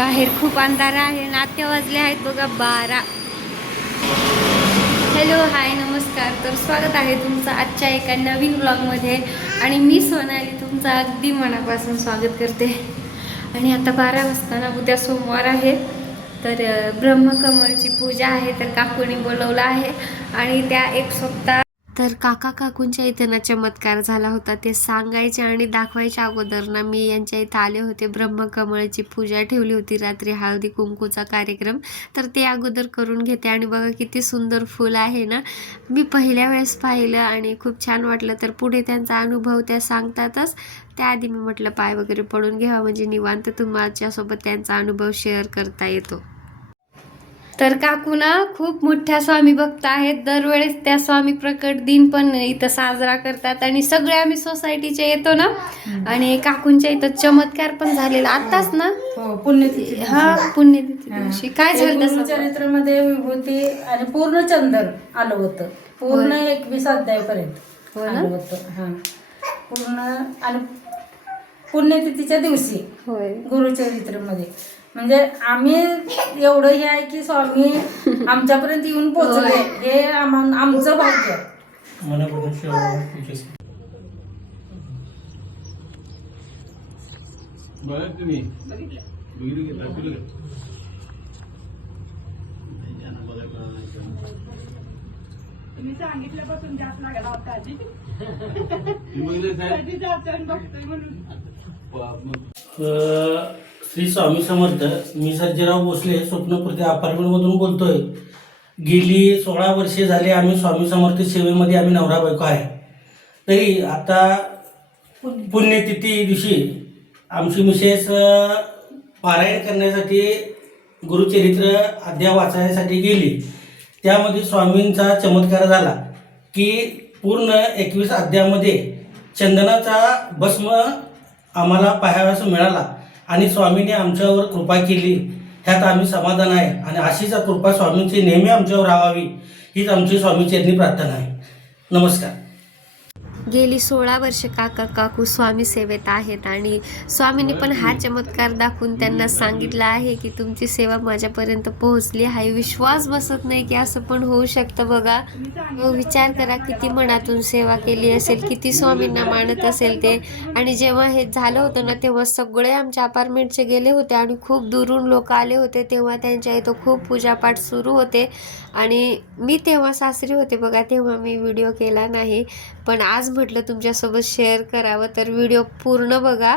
बाहेर खूप अंधार आहे नाते वाजले आहेत बघा बारा. हॅलो हाय नमस्कार. तर स्वागत आहे तुमचं आजच्या एका नवीन ब्लॉगमध्ये आणि मी सोनाली तुमचं अगदी मनापासून स्वागत करते. आणि आता बारा वाजताना उद्या सोमवार आहे. तर ब्रह्मकमळची पूजा आहे तर काकूनी बोलवलं आहे. आणि त्या एक सप्ताह तर काका काकूंच्या इथं ना चमत्कार झाला होता. ते सांगायचे आणि दाखवायच्या अगोदर ना मी यांच्या इथं आले होते. ब्रह्मकमळची पूजा ठेवली होती. रात्री हळदी कुंकूचा कार्यक्रम. तर ते अगोदर करून घेते. आणि बघा किती सुंदर फुल आहे ना. मी पहिल्या वेळेस पाहिलं आणि खूप छान वाटलं. तर पुढे त्यांचा अनुभव त्या सांगतातच. त्याआधी मी म्हटलं पाय वगैरे पडून घ्यावा. म्हणजे निवांत तुमच्यासोबत त्यांचा अनुभव शेअर करता येतो. तर काकू ना खूप मोठ्या स्वामी भक्त आहेत. दरवेळेस त्या स्वामी प्रकट दिन पण इथं साजरा करतात आणि सगळे आम्ही सोसायटीचे येतो ना. आणि काकूंच्या इथं चमत्कार पण झालेला. आताच ना? हो पुण्यतिथी हा पुण्यतिथी. दिवशी. काय झालं तसं गुरुचरित्रामध्ये विभूती आणि पूर्ण चंदन आलं होतं. पूर्ण एकवीस अध्यायपर्यंत? आलं होतं. हा. पूर्ण आणि पुण्यतिथीच्या दिवशी होय. गुरुचरित्रामध्ये म्हणजे आम्ही एवढं हे आहे की स्वामी आमच्यापर्यंत येऊन पोहोचले हे आम्हा- आमचं भाग्य आहे. मनापासून शेवट पूजेस बघा तुम्ही बघितलं की दाखवलं का? तुम्ही सांगितल्यापासून जास्त लागला होता आधी तुम्ही बघितलं साहेब? कधी जातो आणि बघतोय म्हणून बाप मग. अ, श्री स्वामी समर्थ मी सर्जेराव भोसले स्वप्नपूर्ती अपार्टमेंटमधून बोलतोय. गेली सोळा वर्षे झाली आम्ही स्वामी समर्थ सेवेमध्ये आम्ही नवरा बायको आहे. तरी आता पुण्यतिथी दिवशी आमची मिसेस पारायण करण्यासाठी गुरुचरित्र अध्याय वाचण्यासाठी गेली. त्यामध्ये स्वामींचा चमत्कार झाला की पूर्ण एकवीस अध्यायामध्ये चंदनाचा भस्म आम्हाला पाहावयास मिळाला. आणि स्वामींनी आमच्यावर कृपा केली. ह्यात आम्ही समाधान आहे. आणि अशीच कृपा स्वामींची नेहमी आमच्यावर राहावी हीच आमची स्वामीचरणी प्रार्थना आहे. नमस्कार. गेली सोळा वर्ष काका काकू स्वामी सेवेत आहेत आणि स्वामींनी पण हा चमत्कार दाखवून त्यांना सांगितलं आहे की तुमची सेवा माझ्यापर्यंत पोहोचली आहे. विश्वास बसत नाही की असं पण होऊ शकतं बघा. विचार करा किती मनातून सेवा केली असेल किती स्वामींना मानत असेल ते. आणि जेव्हा हे झालं होतं ना तेव्हा सगळे आमच्या अपार्टमेंटचे गेले होते आणि खूप दुरून लोक आले होते. तेव्हा त्यांच्या इथं खूप पूजापाठ सुरू होते. आणि मी तेव्हा सासरी होते बघा तेव्हा मी व्हिडिओ केला नाही. पण आज म्हटलं तुमच्यासोबत शेअर करावं तर व्हिडिओ पूर्ण बघा.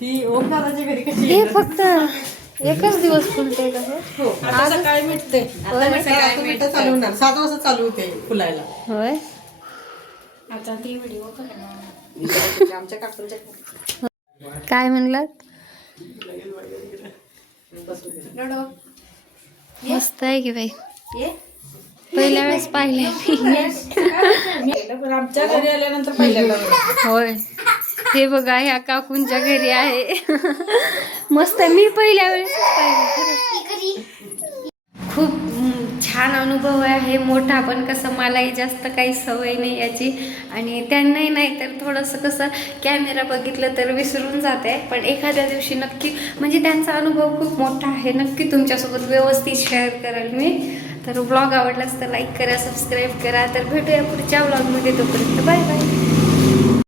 हे फक्त एकच दिवस फुलते का हे? हो सकाळी मिटते. चालू होणार. सात वाजता चालू होते फुलायला. होय. आता ती व्हिडिओ आमच्या काकूंच्या काय म्हणलात? मस्त आहे की बाई. पहिल्या वेळेस पाहिले पण आमच्या घरी आल्यानंतर पहिल्यांदा होय. हे बघा ह्या काकूंच्या घरी आहे. मस्त आहे. मी पहिल्या वेळेस खूप छान अनुभव आहे. मोठा पण कसं मलाही जास्त काही सवय नाही याची. आणि त्यांनाही नाही तर थोडंसं कसं कॅमेरा बघितलं तर विसरून जाते. पण एखाद्या दिवशी नक्की म्हणजे त्यांचा अनुभव खूप मोठा आहे. नक्की तुमच्यासोबत व्यवस्थित शेअर कराल मी. तर ब्लॉग आवडलाच तर लाईक करा सबस्क्राईब करा. तर भेटूया पुढच्या ब्लॉगमध्ये तोपर्यंत बाय बाय.